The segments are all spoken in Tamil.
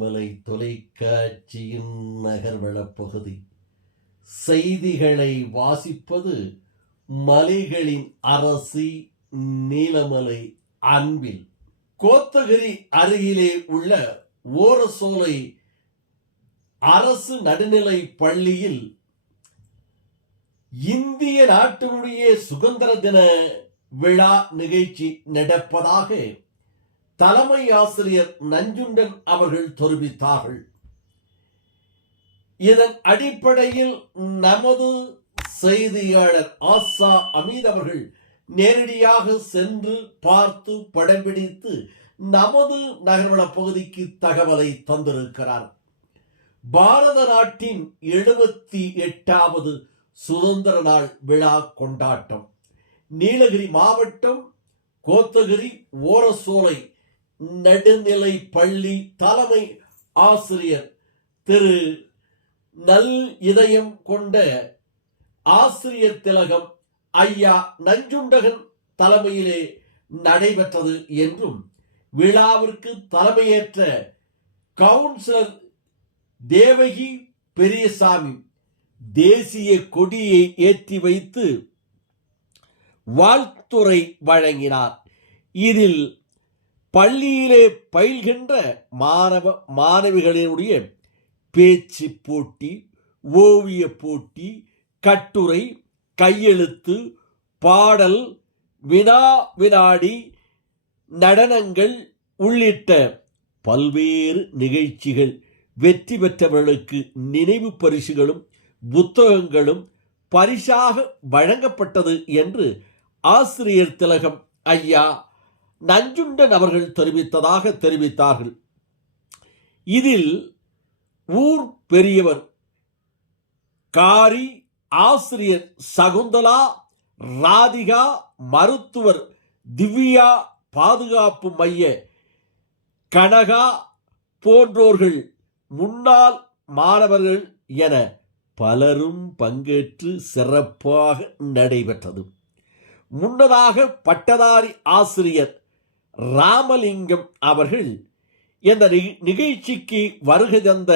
நீலமலை தொலைக்காட்சியின் நகர்வளப் பகுதி. செய்திகளை வாசிப்பது மலைகளின் அரசி நீலமலை அன்பில். கோத்தகிரி அருகிலே உள்ள ஓரசோலை அரசு நடுநிலை பள்ளியில் இந்திய நாட்டினுடைய சுதந்திர தின விழா நிகழ்ச்சி நடப்பதாக தலைமை ஆசிரியர் நஞ்சுண்டன் அவர்கள் தெரிவித்தார்கள். இதன் அடிப்படையில் நமது செய்தியாளர் ஆசா அமீத் அவர்கள் நேரடியாக சென்று பார்த்து படம் பிடித்து நமது நகர்வள பகுதிக்கு தகவலை தந்திருக்கிறார். பாரத நாட்டின் 78வது சுதந்திர நாள் விழா கொண்டாட்டம் நீலகிரி மாவட்டம் கோத்தகிரி ஓரசோலை நடுநிலை பள்ளி தலைமை ஆசிரியர் திரு நல் இதயம் கொண்ட ஆசிரியர் திலகம் ஐயா நஞ்சுண்டகன் தலைமையிலே நடைபெற்றது என்றும் விழாவிற்கு தலைமையேற்ற கவுன்சிலர் தேவகி பெரியசாமி தேசிய கொடியை ஏற்றி வைத்து வாழ்த்துரை வழங்கினார். இதில் பள்ளியிலே பயில்கின்ற மாணவிகளினுடைய பேச்சு போட்டி, ஓவிய போட்டி, கட்டுரை, கையெழுத்து, பாடல், வினா வினாடி, நடனங்கள் உள்ளிட்ட பல்வேறு நிகழ்ச்சிகள் வெற்றி பெற்றவர்களுக்கு நினைவு பரிசுகளும் புத்தகங்களும் பரிசாக வழங்கப்பட்டது என்று ஆசிரியர் திலகம் ஐயா நஞ்சுண்டன் அவர்கள் தெரிவித்தார்கள். இதில் ஊர் பெரியவர் காரி ஆசிரியர் சகுந்தலா, ராதிகா, மருத்துவர் திவ்யா, பாதுகாப்பு மைய கனகா போன்றோர்கள், முன்னாள் மாணவர்கள் என பலரும் பங்கேற்று சிறப்பாக நடைபெற்றது. முன்னதாக பட்டதாரி ஆசிரியர் ராமலிங்கம் அவர்கள் இந்த நிகழ்ச்சிக்கு வருகை தந்த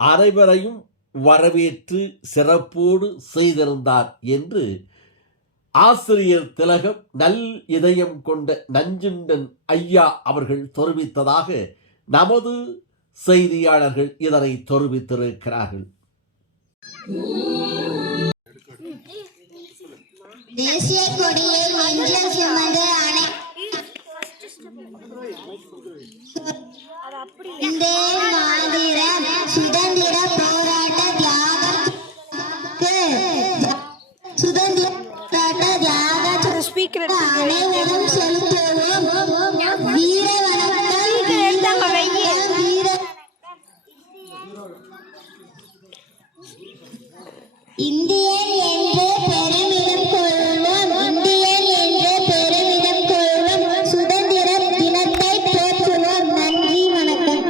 அனைவரையும் வரவேற்று சிறப்போடு செய்திருந்தார் என்று ஆசிரியர் திலகம் நல் இதயம் கொண்ட நஞ்சுண்டன் ஐயா அவர்கள் தெரிவித்ததாக நமது செய்தியாளர்கள் இதனை தெரிவித்திருக்கிறார்கள். தேசிய கொடியை நெஞ்சில் சுமந்து இந்த மாவீர சுதந்திர போராட்ட தியாகத்துக்கு அனைவரும் செலுத்துவோம் வீர வணக்கம். இந்தியன் என்று பெருமிதம் கொள்வோம், இந்தியன் என்று பெருமிதம் கொள்வோம், சுதந்திர தினத்தை போற்றுவோம். நன்றி, வணக்கம்.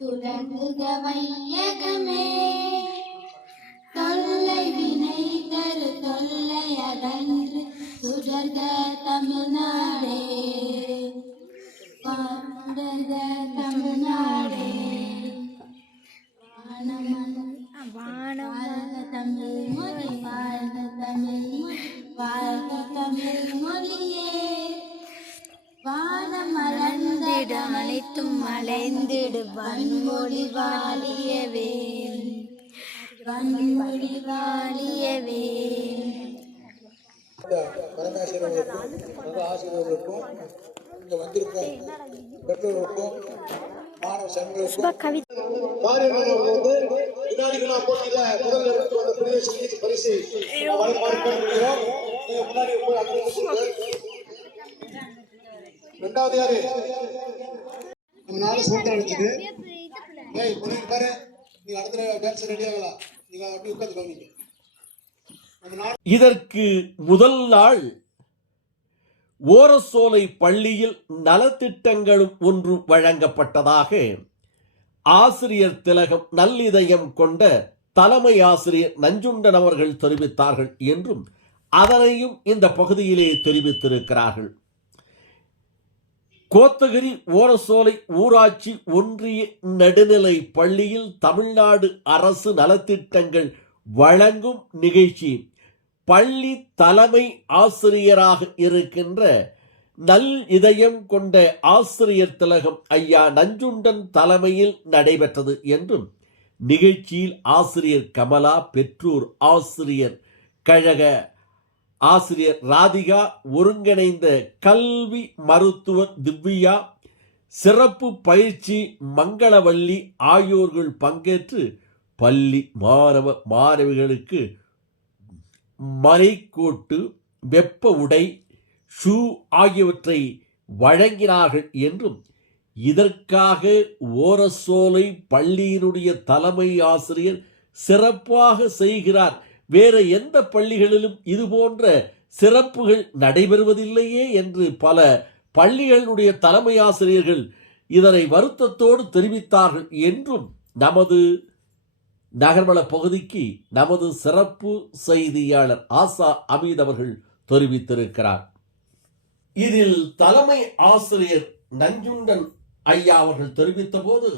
துலங்குக வையகமே தொல்லை வினை தரு தொல்லை அகன்று சுடர்க தமிழ்நாடே சுடர்க தமிழ்நாடே வாழ்க தமிழ் மொழி வாழ்க தமிழ் மொழி வாழ்க தமிழ் மொழியே வானமலர்ந்திட அனைத்தும் மலைந்திடு வன்மொழி வாழியவே வன்மொழி வாழியவே. ஆசிரியர்களுக்கும் இங்க வந்திருக்கும் பெற்றோர்களுக்கும் மாணவ சங்கங்களுக்கும் வினாடிகளா போட்டியில முதல்ல எடுத்து வந்த பிரிவு பரிசு முன்னாடி ரெண்டாவது யாரு நம்ம நாடு சூட்டா அடிச்சது பாரு நீங்க அடுத்த டான்ஸ் ரெடி ஆகலாம் நீங்க அப்படி உட்காந்து கவனிங்க. இதற்கு முதல் நாள் ஓரசோலை பள்ளியில் நலத்திட்டங்களும் ஒன்று வழங்கப்பட்டதாக ஆசிரியர் திலகம் நல்லிதயம் கொண்ட தலைமை ஆசிரியர் நஞ்சுண்டன் அவர்கள் தெரிவித்தார்கள் என்றும் அதனையும் இந்த பகுதியிலே தெரிவித்திருக்கிறார்கள். கோத்தகிரி ஓரசோலை ஊராட்சி ஒன்றிய நடுநிலை பள்ளியில் தமிழ்நாடு அரசு நலத்திட்டங்கள் வழங்கும் நிகழ்ச்சி பள்ளி தலைமை ஆசிரியராக இருக்கின்ற நல் இதயம் கொண்ட ஆசிரியர் திலகம் ஐயா நஞ்சுண்டன் தலைமையில் நடைபெற்றது என்றும் நிகழ்ச்சியில் ஆசிரியர் கமலா, பெற்றோர் ஆசிரியர் கழக ஆசிரியர் ராதிகா, ஒருங்கிணைந்த கல்வி மருத்துவர் திவ்யா, சிறப்பு பயிற்சி மங்களவள்ளி ஆகியோர்கள் பங்கேற்று பள்ளி மாணவ மாணவிகளுக்கு மலைக்கோட்டு, வெப்ப உடை, ஷூ ஆகியவற்றை வழங்கினார்கள் என்றும் இதற்காக ஓரசோலை பள்ளியினுடைய தலைமை ஆசிரியர் சிறப்பாக செய்கிறார், வேற எந்த பள்ளிகளிலும் இதுபோன்ற சிறப்புகள் நடைபெறுவதில்லையே என்று பல பள்ளிகளுடைய தலைமை ஆசிரியர்கள் இதனை வருத்தத்தோடு தெரிவித்தார்கள் என்றும் நமது நகர்வள பகுதிக்கு நமது சிறப்பு செய்தியாளர் ஆசா அமீத் அவர்கள் தெரிவித்திருக்கிறார். இதில் தலைமை ஆசிரியர் நஞ்சுண்டன் ஐயா அவர்கள் தெரிவித்த போது,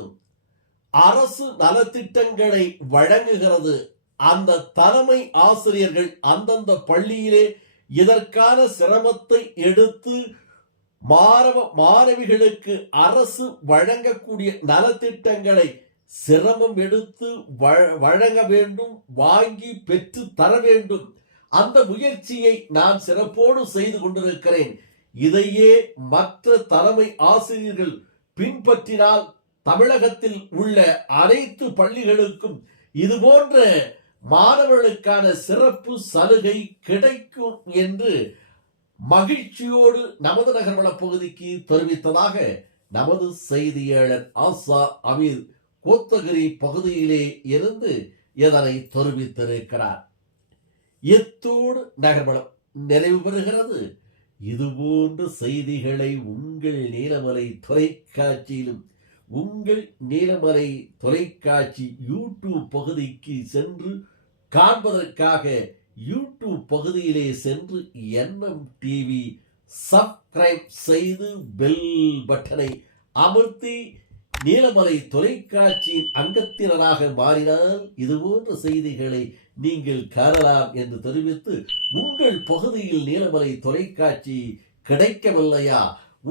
அரசு நலத்திட்டங்களை வழங்குகிறது, அந்த தலைமை ஆசிரியர்கள் அந்தந்த பள்ளியிலே இதற்கான சிரமத்தை எடுத்து மாணவிகளுக்கு அரசு வழங்கக்கூடிய நலத்திட்டங்களை சிரமம் எடுத்து வழங்க வேண்டும், வாங்கி பெற்று தர வேண்டும். அந்த முயற்சியை நான் சிறப்போடு செய்து கொண்டிருக்கிறேன். இதையே மற்ற தலைமை ஆசிரியர்கள் பின்பற்றினால் தமிழகத்தில் உள்ள அனைத்து பள்ளிகளுக்கும் இதுபோன்ற மாணவர்களுக்கான சிறப்பு சலுகை கிடைக்கும் என்று மகிழ்ச்சியோடு நமது நகர்வள பகுதிக்கு தெரிவித்ததாக நமது செய்தியாளர் ஆசா அமீர் கோத்தகிரி பகுதியிலே இருந்து இதனை தெரிவித்திருக்கிறார். எத்தோடு நகர்வளம் நிறைவு பெறுகிறது. இதுபோன்ற செய்திகளை உங்கள் நீலமலை தொலைக்காட்சியிலும் உங்கள் நீலமலை தொலைக்காட்சி யூடியூப் பகுதிக்கு சென்று காண்பதற்காக யூடியூப் பகுதியிலே சென்று என்எம் டிவி சப்ஸ்கிரைப் செய்து பெல் பட்டனை அமர்த்தி நீலமலை தொலைக்காட்சியின் அங்கத்தினராக மாறினால் இதுபோன்ற செய்திகளை நீங்கள் காணலாம் என்று தெரிவித்து, உங்கள் பகுதியில் நீலமலை தொலைக்காட்சி கிடைக்கவில்லையா,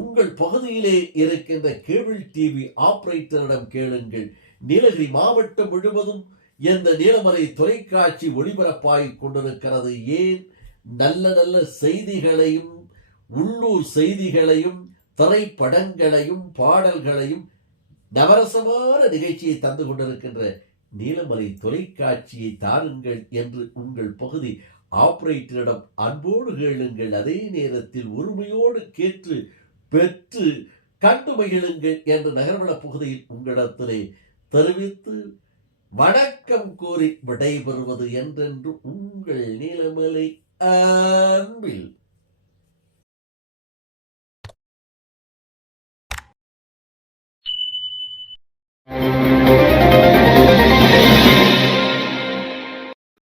உங்கள் பகுதியிலே இருக்கின்ற கேபிள் டிவி ஆபரேட்டரிடம் கேளுங்கள். நீலகிரி மாவட்டம் முழுவதும் எந்த நீலமலை தொலைக்காட்சி ஒளிபரப்பாய் கொண்டிருக்கிறது. ஏன் நல்ல நல்ல செய்திகளையும் உள்ளூர் செய்திகளையும் திரைப்படங்களையும் பாடல்களையும் நவரசமான நிகழ்ச்சியை தந்து கொண்டிருக்கின்ற நீலமலை தொலைக்காட்சியை தாருங்கள் என்று உங்கள் பகுதி ஆபரேட்டரிடம் அன்போடு கேளுங்கள். அதே நேரத்தில் உரிமையோடு கேட்டு பெற்று கண்டு மகிழுங்கள் என்று நகர்வள பகுதியில் உங்களிடத்திலே தெரிவித்து வணக்கம் கூறி விடைபெறுவது என்றென்று உங்கள் நீலமலை அன்பில்